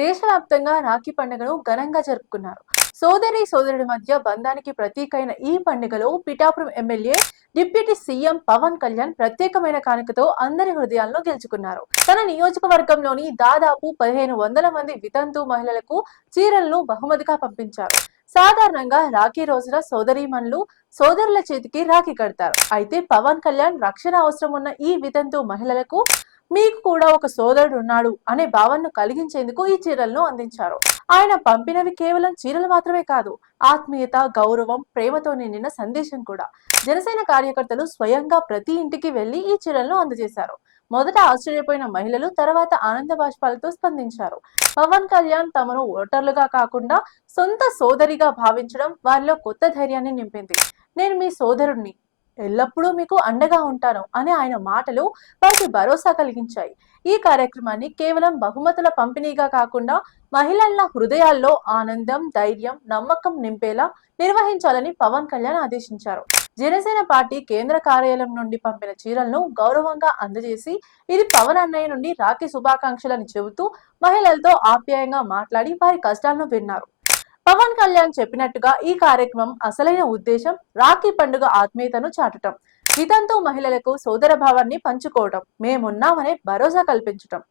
దేశవ్యాప్తంగా రాఖీ పండుగను ఘనంగా జరుపుకున్నారు. సోదరి సోదరుడి మధ్య బంధానికి ప్రతీకైన ఈ పండుగలో Pithapuram MLA deputy CM Pawan Kalyan ప్రత్యేకమైన కానుకతో అందరి హృదయాలను గెలుచుకున్నారు. తన నియోజకవర్గంలోని దాదాపు పదిహేను వందల మంది వితంతు మహిళలకు చీరలను బహుమతిగా పంపించారు. సాధారణంగా రాఖీ రోజున సోదరీమణులు సోదరుల చేతికి రాఖీ కడతారు. అయితే పవన్ కళ్యాణ్ రక్షణ అవసరం ఉన్న ఈ వితంతు మహిళలకు మీకు కూడా ఒక సోదరుడు ఉన్నాడు అనే భావనను కలిగించేందుకు ఈ చీరలను అందించారు. ఆయన పంపినవి కేవలం చీరలు మాత్రమే కాదు ఆత్మీయత గౌరవం ప్రేమతో నిండిన సందేశం కూడా. జనసేన కార్యకర్తలు స్వయంగా ప్రతి ఇంటికి వెళ్ళి ఈ చీరలను అందజేశారు. మొదట ఆశ్చర్యపోయిన మహిళలు తర్వాత ఆనంద బాష్పాలతో స్పందించారు. పవన్ కళ్యాణ్ తమను ఓటర్లుగా కాకుండా సొంత సోదరిగా భావించడం వారిలో కొత్త ధైర్యాన్ని నింపింది. నేను మీ సోదరుణ్ణి. ఎల్లప్పుడూ మీకు అండగా ఉంటాను అని ఆయన మాటలు వారికి భరోసా కలిగించాయి. ఈ కార్యక్రమాన్ని కేవలం బహుమతుల పంపిణీగా కాకుండా మహిళల హృదయాల్లో ఆనందం ధైర్యం నమ్మకం నింపేలా నిర్వహించాలని పవన్ కళ్యాణ్ ఆదేశించారు. జనసేన పార్టీ కేంద్ర కార్యాలయం నుండి పంపిన చీరలను గౌరవంగా అందజేసి ఇది పవన్ అన్నయ్య నుండి రాఖీ శుభాకాంక్షలని చెబుతూ మహిళలతో ఆప్యాయంగా మాట్లాడి వారి కష్టాలను విన్నారు. పవన్ కళ్యాణ్ చెప్పినట్టుగా ఈ కార్యక్రమం అసలైన ఉద్దేశం రాఖీ పండుగ ఆత్మీయతను చాటటం. వితంతు మహిళలకు సోదర భావాన్ని పంచుకోవటం. మేమున్నామనే భరోసా కల్పించటం.